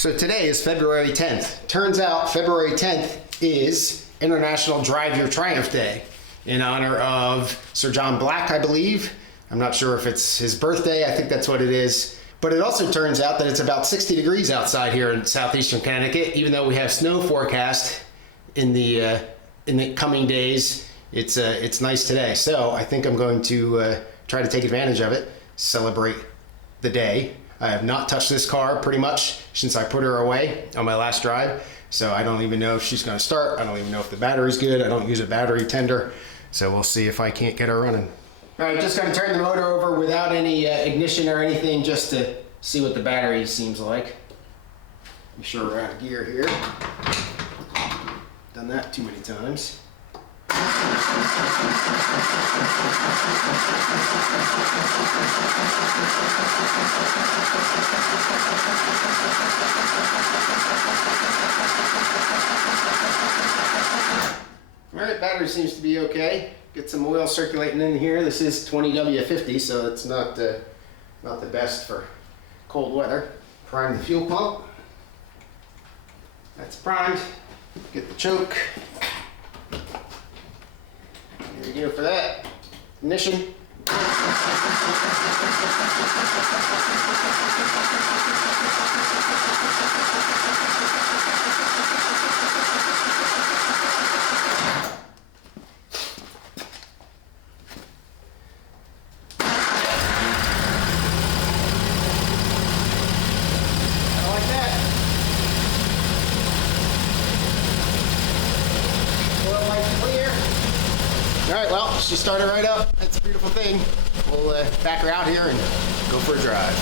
So today is February 10th. Turns out February 10th is International Drive Your Triumph Day in honor of Sir John Black, I believe. I'm not sure if it's his birthday. I think that's what it is. But it also turns out that it's about 60 degrees outside here in southeastern Connecticut, even though we have snow forecast in the coming days. It's nice today. So I think I'm going to try to take advantage of it, celebrate the day. I have not touched this car pretty much since I put her away on my last drive. So I don't even know if she's going to start. I don't even know if the battery's good. I don't use a battery tender. So we'll see if I can't get her running. All right, just going to turn the motor over without any ignition or anything just to see what the battery seems like. Be sure we're out of gear here. Done that too many times. All right, battery seems to be okay. Get some oil circulating in here. This is 20W50, so it's not the best for cold weather. Prime the fuel pump. That's primed. Get the choke. There you go for that. Ignition. All right, well, she started right up. That's a beautiful thing. We'll back her out here and go for a drive.